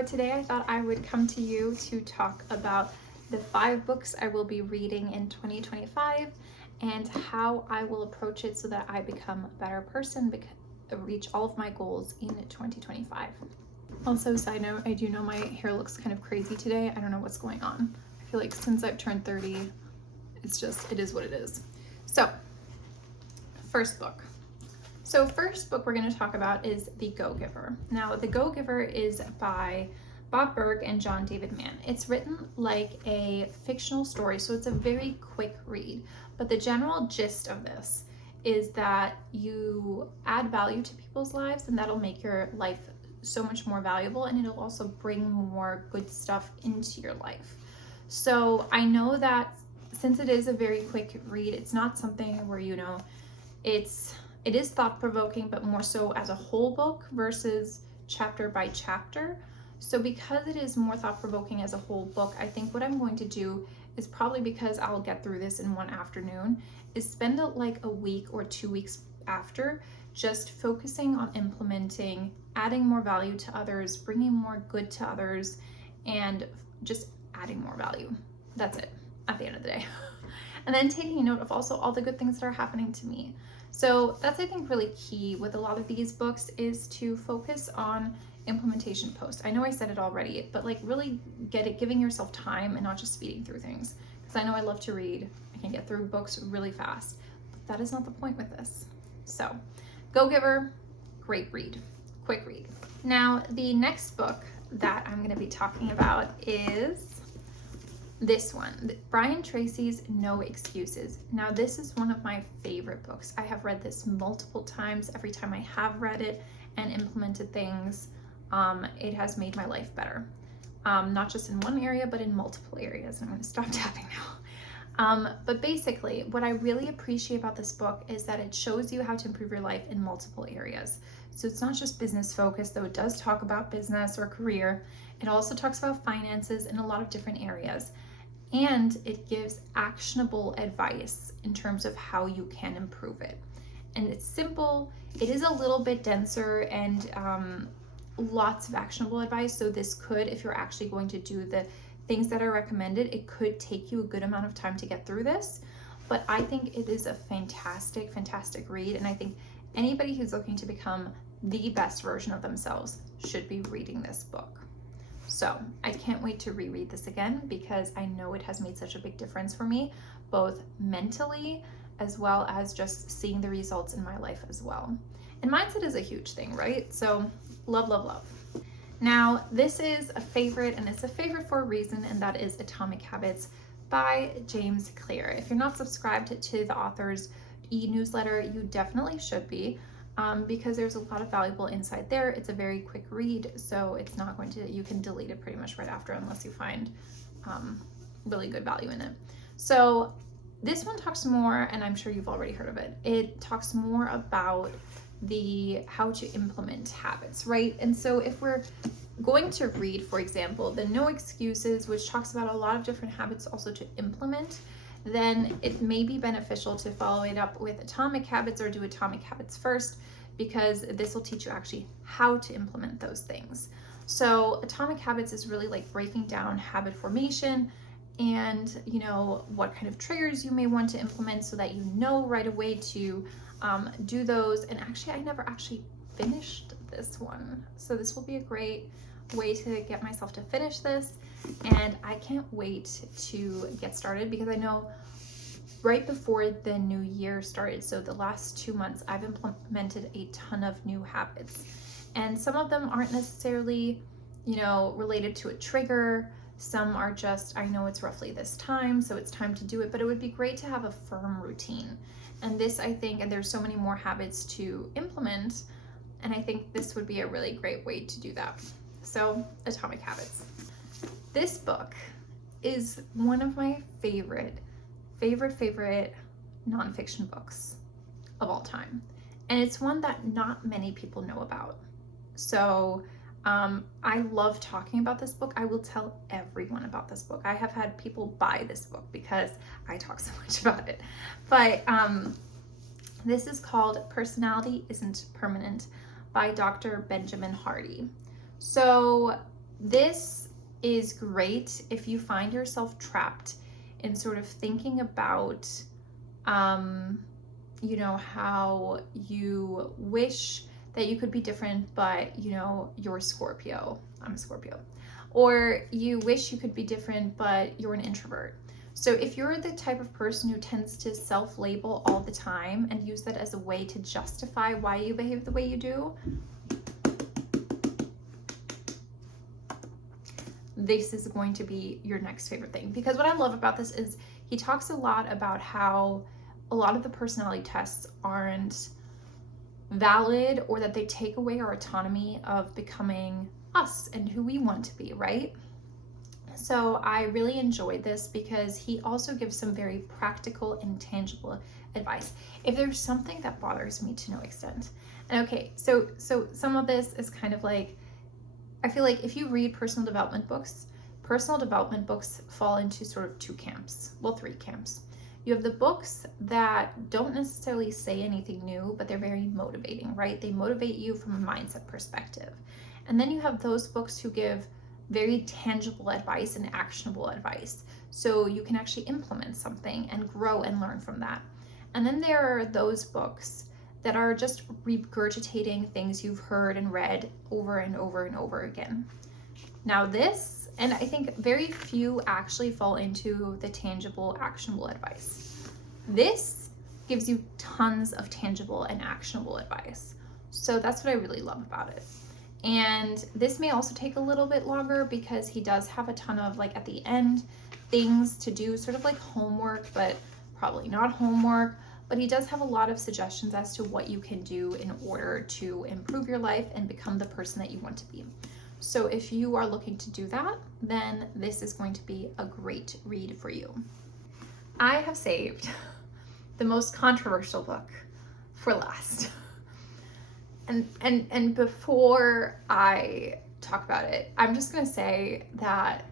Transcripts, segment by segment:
So today I thought I would come to you to talk about the 5 books I will be reading in 2025 and how I will approach it so that I become a better person, reach all of my goals in 2025. Also, side note, I do know my hair looks kind of crazy today. I don't know what's going on. I feel like since I've turned 30, it is what it is. So, first book. So first book we're going to talk about is The Go-Giver. Now, The Go-Giver is by Bob Burg and John David Mann. It's written like a fictional story, so it's a very quick read. But the general gist of this is that you add value to people's lives, and that'll make your life so much more valuable, and it'll also bring more good stuff into your life. So I know that since it is a very quick read, it's not something where, it is thought-provoking, but more so as a whole book versus chapter by chapter. So because it is more thought-provoking as a whole book, I think what I'm going to do is, probably because I'll get through this in one afternoon, is spend like a week or 2 weeks after just focusing on implementing, adding more value to others, bringing more good to others, and just adding more value. That's it at the end of the day. And then taking note of also all the good things that are happening to me. So that's, I think, really key with a lot of these books, is to focus on implementation post. I know I said it already, but like really giving yourself time and not just speeding through things. Because I know I love to read. I can get through books really fast. But that is not the point with this. So, Go-Giver, great read, quick read. Now, the next book that I'm going to be talking about is this one, Brian Tracy's No Excuses. Now, this is one of my favorite books. I have read this multiple times. Every time I have read it and implemented things, it has made my life better. Not just in one area, but in multiple areas. I'm going to stop tapping now. But basically, what I really appreciate about this book is that it shows you how to improve your life in multiple areas. So it's not just business focused, though it does talk about business or career. It also talks about finances in a lot of different areas. And it gives actionable advice in terms of how you can improve it. And it's simple. It is a little bit denser and lots of actionable advice. So this could, if you're actually going to do the things that are recommended, it could take you a good amount of time to get through this. But I think it is a fantastic, fantastic read. And I think anybody who's looking to become the best version of themselves should be reading this book. So I can't wait to reread this again, because I know it has made such a big difference for me, both mentally as well as just seeing the results in my life as well. And mindset is a huge thing, right? So love, love, love. Now, this is a favorite, and it's a favorite for a reason, and that is Atomic Habits by James Clear. If you're not subscribed to the author's e-newsletter, you definitely should be. Because there's a lot of valuable insight there. It's a very quick read, so it's not going to, you can delete it pretty much right after unless you find really good value in it. So this one talks more, and I'm sure you've already heard of it, it talks more about how to implement habits, right? And so if we're going to read, for example, the No Excuses, which talks about a lot of different habits also to implement, then it may be beneficial to follow it up with Atomic Habits, or do Atomic Habits first, because this will teach you actually how to implement those things. So Atomic Habits is really like breaking down habit formation and, what kind of triggers you may want to implement so that you know right away to do those. And actually, I never actually finished this one. So this will be a great way to get myself to finish this. And I can't wait to get started, because I know right before the new year started, so the last 2 months, I've implemented a ton of new habits. And some of them aren't necessarily, related to a trigger. Some are just, I know it's roughly this time, so it's time to do it. But it would be great to have a firm routine. And this, I think, and there's so many more habits to implement, and I think this would be a really great way to do that. So, Atomic Habits. This book is one of my favorite nonfiction books of all time. And it's one that not many people know about. So I love talking about this book. I will tell everyone about this book. I have had people buy this book because I talk so much about it. But this is called Personality Isn't Permanent by Dr. Benjamin Hardy. So This is great if you find yourself trapped in sort of thinking about, you know, how you wish that you could be different, but, you know, you're Scorpio. I'm a Scorpio. Or you wish you could be different, but you're an introvert. So if you're the type of person who tends to self-label all the time and use that as a way to justify why you behave the way you do, this is going to be your next favorite thing. Because what I love about this is he talks a lot about how a lot of the personality tests aren't valid, or that they take away our autonomy of becoming us and who we want to be, right? So I really enjoyed this because he also gives some very practical and tangible advice if there's something that bothers me to no extent. And okay, so some of this is kind of like, I feel like if you read personal development books fall into sort of two camps, well, three camps. You have the books that don't necessarily say anything new, but they're very motivating, right? They motivate you from a mindset perspective. And then you have those books who give very tangible advice and actionable advice, so you can actually implement something and grow and learn from that. And then there are those books that are just regurgitating things you've heard and read over and over and over again. Now this, and I think very few actually fall into the tangible, actionable advice. This gives you tons of tangible and actionable advice. So that's what I really love about it. And this may also take a little bit longer because he does have a ton of, like, at the end, things to do, sort of like homework, but probably not homework. But he does have a lot of suggestions as to what you can do in order to improve your life and become the person that you want to be. So if you are looking to do that, then this is going to be a great read for you. I have saved the most controversial book for last. And before I talk about it, I'm just going to say that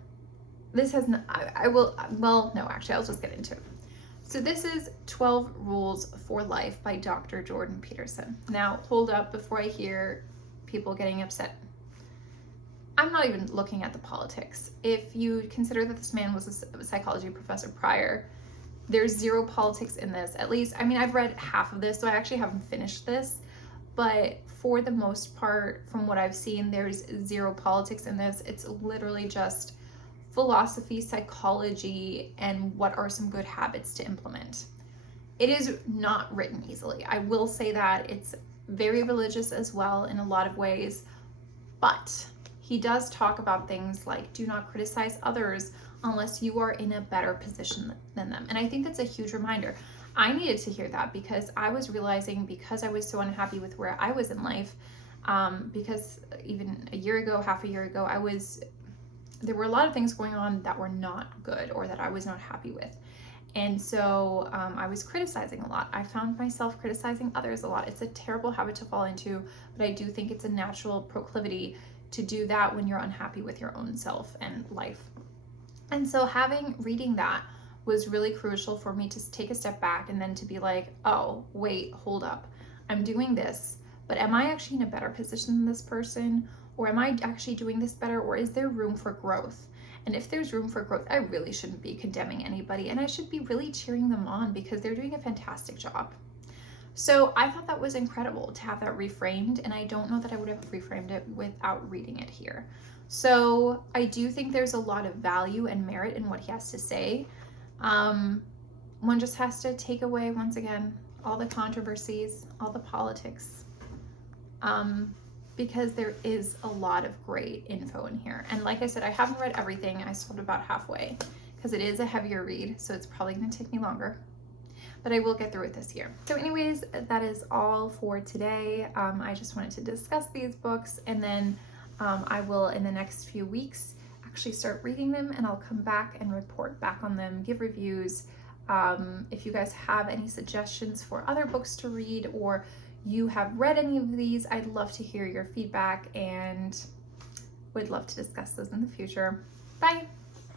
this has no, I'll just get into it. So this is 12 Rules for Life by Dr. Jordan Peterson. Now, hold up before I hear people getting upset. I'm not even looking at the politics. If you consider that this man was a psychology professor prior, there's zero politics in this. At least, I mean, I've read half of this, so I actually haven't finished this. But for the most part, from what I've seen, there's zero politics in this. It's literally just philosophy, psychology, and what are some good habits to implement. It is not written easily. I will say that. It's very religious as well in a lot of ways, but he does talk about things like do not criticize others unless you are in a better position than them. And I think that's a huge reminder. I needed to hear that because I was realizing, because I was so unhappy with where I was in life, because even a year ago, half a year ago, there were a lot of things going on that were not good or that I was not happy with. And so I was criticizing a lot. I found myself criticizing others a lot. It's a terrible habit to fall into, but I do think it's a natural proclivity to do that when you're unhappy with your own self and life. And so reading that was really crucial for me to take a step back and then to be like, oh, wait, hold up. I'm doing this, but am I actually in a better position than this person? Or am I actually doing this better? Or is there room for growth? And if there's room for growth, I really shouldn't be condemning anybody, and I should be really cheering them on because they're doing a fantastic job. So I thought that was incredible to have that reframed, and I don't know that I would have reframed it without reading it here. So I do think there's a lot of value and merit in what he has to say. One just has to take away, once again, all the controversies, all the politics, because there is a lot of great info in here. And like I said, I haven't read everything. I stopped about halfway because it is a heavier read, so it's probably going to take me longer, but I will get through it this year. So anyways, that is all for today. I just wanted to discuss these books, and then I will, in the next few weeks, actually start reading them, and I'll come back and report back on them, give reviews. If you guys have any suggestions for other books to read, or you have read any of these, I'd love to hear your feedback and would love to discuss those in the future. Bye!